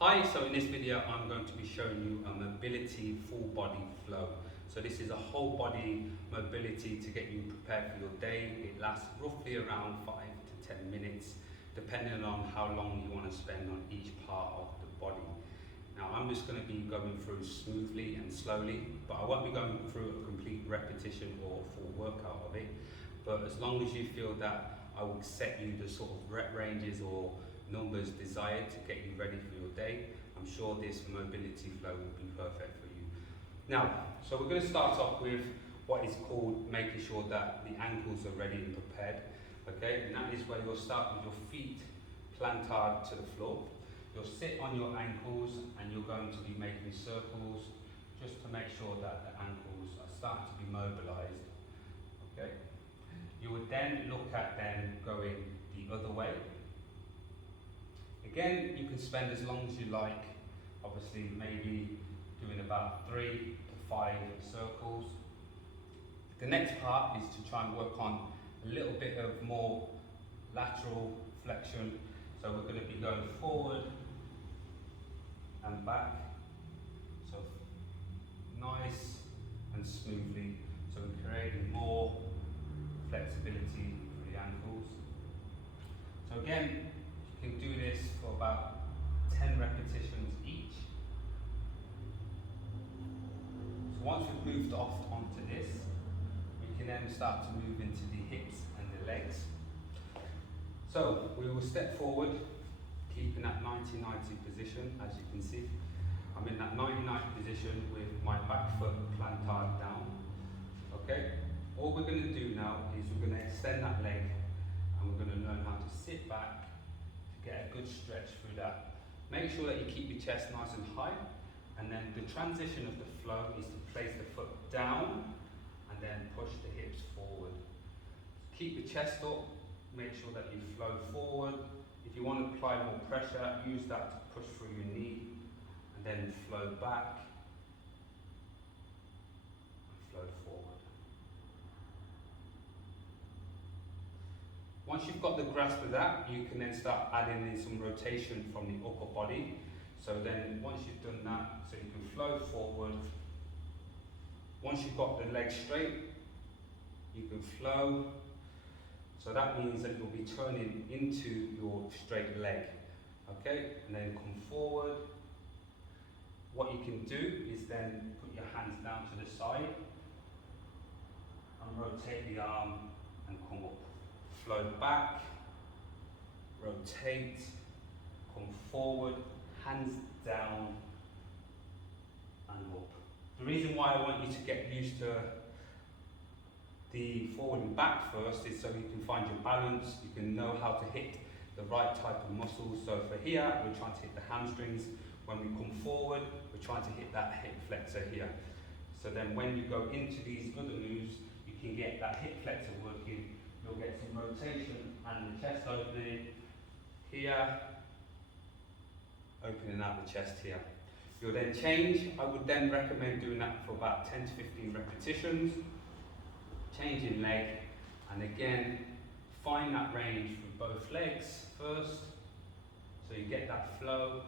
Hi, so in this video I'm going to be showing you a mobility full body flow. So this is a whole body mobility to get you prepared for your day. It lasts roughly around 5 to 10 minutes depending on how long you want to spend on each part of the body. Now I'm just going to be going through smoothly and slowly, but I won't be going through a complete repetition or full workout of it. But as long as you feel that I will set you the sort of rep ranges or numbers desired to get you ready for your day, I'm sure this mobility flow will be perfect for you. Now, so we're going to start off with what is called making sure that the ankles are ready and prepared. Okay, and that is where you'll start with your feet planted to the floor. You'll sit on your ankles and you're going to be making circles just to make sure that the ankles are starting to be mobilized. Okay. You would then look at them going the other way. Again, you can spend as long as you like, obviously maybe doing about 3 to 5 circles. The next part is to try and work on a little bit of more lateral flexion. So we're going to be going forward and back, so nice and smoothly. So we're creating more flexibility for the ankles. So again, you can do this for about 10 repetitions each. So once we've moved off onto this, we can then start to move into the hips and the legs. So we will step forward, keeping that 90-90 position. As you can see, I'm in that 90-90 position with my back foot planted down. Okay, all we're going to do now is we're going to extend that leg and we're going to learn how to sit back to get a good stretch through that. Make sure that you keep your chest nice and high, and then the transition of the flow is to place the foot down and then push the hips forward. Keep the chest up, make sure that you flow forward. If you want to apply more pressure, use that to push through your knee and then flow back and flow forward. Once you've got the grasp of that, you can then start adding in some rotation from the upper body. So then once you've done that, so you can flow forward. Once you've got the leg straight, you can flow. So that means that you'll be turning into your straight leg. Okay, and then come forward. What you can do is then put your hands down to the side and rotate the arm and come up. Flow back, rotate, come forward, hands down and up. The reason why I want you to get used to the forward and back first is so you can find your balance, you can know how to hit the right type of muscles. So for here, we're trying to hit the hamstrings. When we come forward, we're trying to hit that hip flexor here. So then when you go into these other moves, you can get that hip flexor working. You'll get some rotation and the chest opening here, opening out the chest here. You'll then change. I would then recommend doing that for about 10 to 15 repetitions. Changing leg, and again, find that range for both legs first, so you get that flow.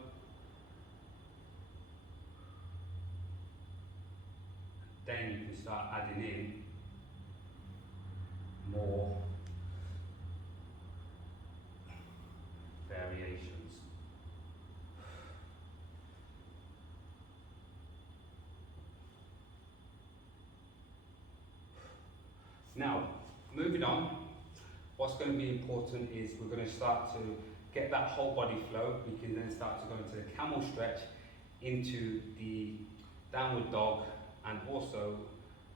Then you can start adding in more variations. Now, moving on, what's going to be important is we're going to start to get that whole body flow. We can then start to go into the camel stretch, into the downward dog, and also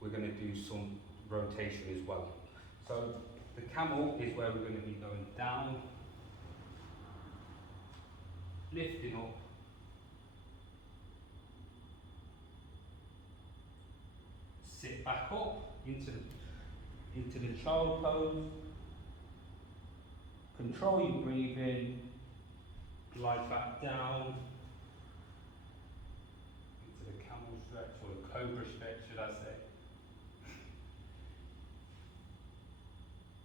we're going to do some rotation as well. So the camel is where we're going to be going down, lifting up, sit back up into the child pose, control your breathing, glide back down into the camel stretch, or the cobra stretch should I say.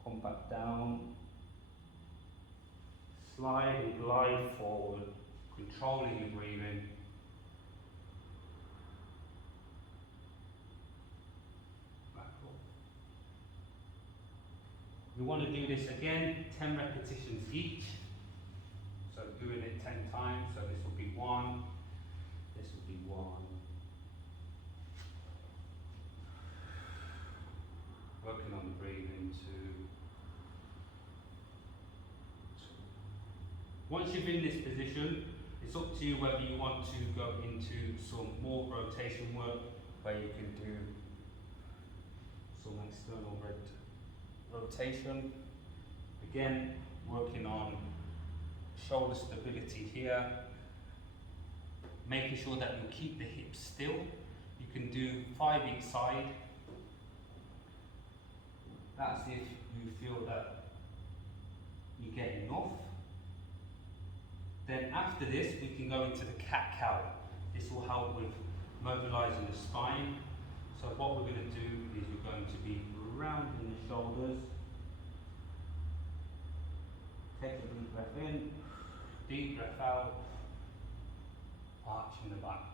Come back down, slide and glide forward, controlling your breathing. Back up. You want to do this again, 10 repetitions each. So doing it 10 times, so this will be 1, this will be 1. Working on the breathing, 2. Once you're in this position, it's up to you whether you want to go into some more rotation work where you can do some external rotation. Again, working on shoulder stability here, making sure that you keep the hips still. You can do 5 each side. That's if you feel that you get enough. Then after this, we can go into the cat-cow. This will help with mobilizing the spine. So what we're going to do is we're going to be rounding the shoulders. Take a deep breath in, deep breath out, arching the back.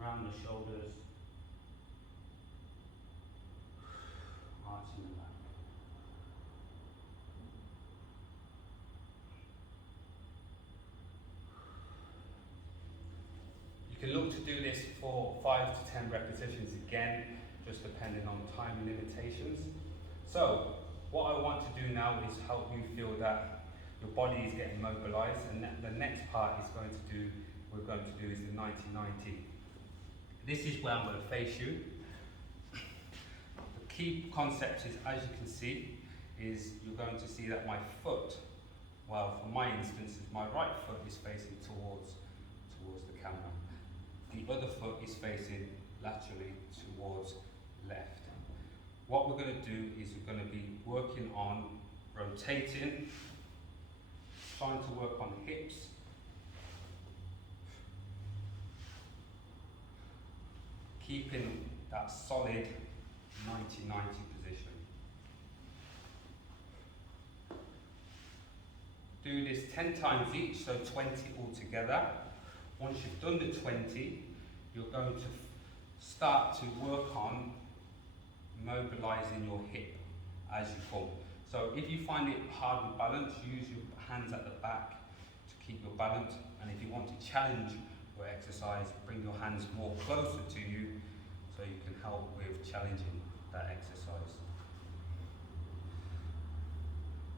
Round the shoulders, arching the back. You can look to do this for 5 to 10 repetitions again, just depending on time limitations. So, what I want to do now is help you feel that your body is getting mobilized, and the next part we're going to do is the 90-90. This is where I'm going to face you. The key concept is, as you can see, is you're going to see that my foot, well, for my instance, my right foot is facing towards the camera. The other foot is facing laterally towards left. What we're going to do is we're going to be working on rotating, trying to work on the hips, keeping that solid 90-90 position. Do this 10 times each, so 20 altogether. Once you've done the 20, you're going to start to work on mobilizing your hip as you come. So if you find it hard with balance, use your hands at the back to keep your balance. And if you want to challenge your exercise, bring your hands more closer to you so you can help with challenging that exercise.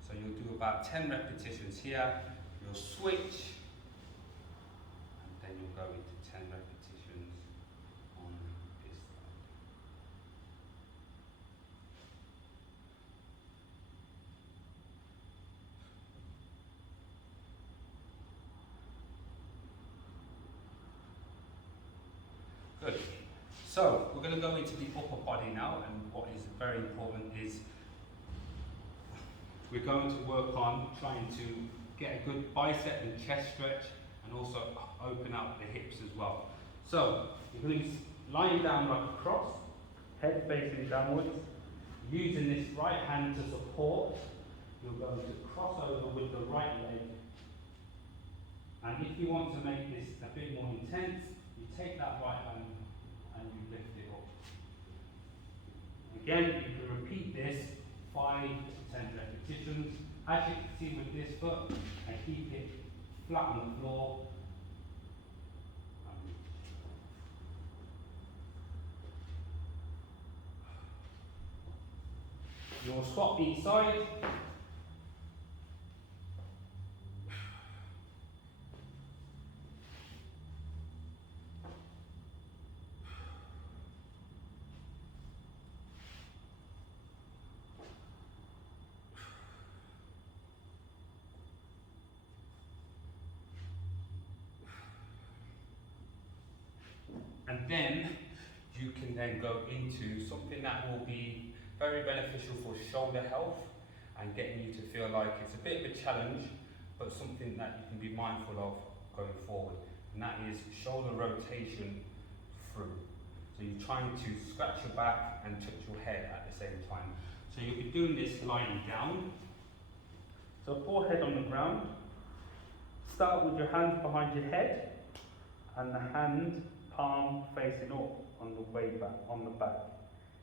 So you'll do about 10 repetitions here, you'll switch, and then you'll go into 10 repetitions on this side. Good. So we're going to go into the upper body now, and what is very important is we're going to work on trying to get a good bicep and chest stretch, and also open up the hips as well. So you're going to be lying down like a cross, head facing downwards, using this right hand to support. You're going to cross over with the right leg, and if you want to make this a bit more intense, you take that right hand and you lift it up. Again, you can repeat this 5 to 10 repetitions. As you can see with this foot, I keep it flat on the floor. You'll swap each side. And then you can then go into something that will be very beneficial for shoulder health and getting you to feel like it's a bit of a challenge, but something that you can be mindful of going forward. And that is shoulder rotation through. So you're trying to scratch your back and touch your head at the same time. So you'll be doing this lying down. So forehead on the ground. start with your hands behind your head and the hand palm facing up on the way back, on the back.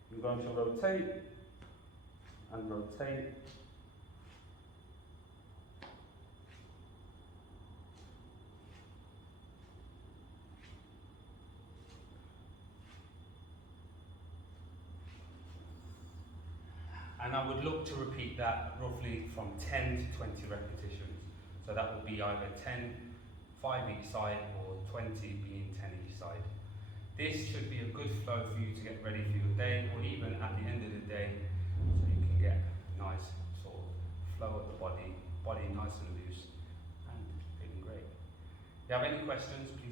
You're going to rotate and rotate. And I would look to repeat that roughly from 10 to 20 repetitions. So that would be either 10, 5 each side, or 20 being 10 each side. This should be a good flow for you to get ready for your day, or even at the end of the day, so you can get nice sort of flow of the body nice and loose, and feeling great. If you have any questions, please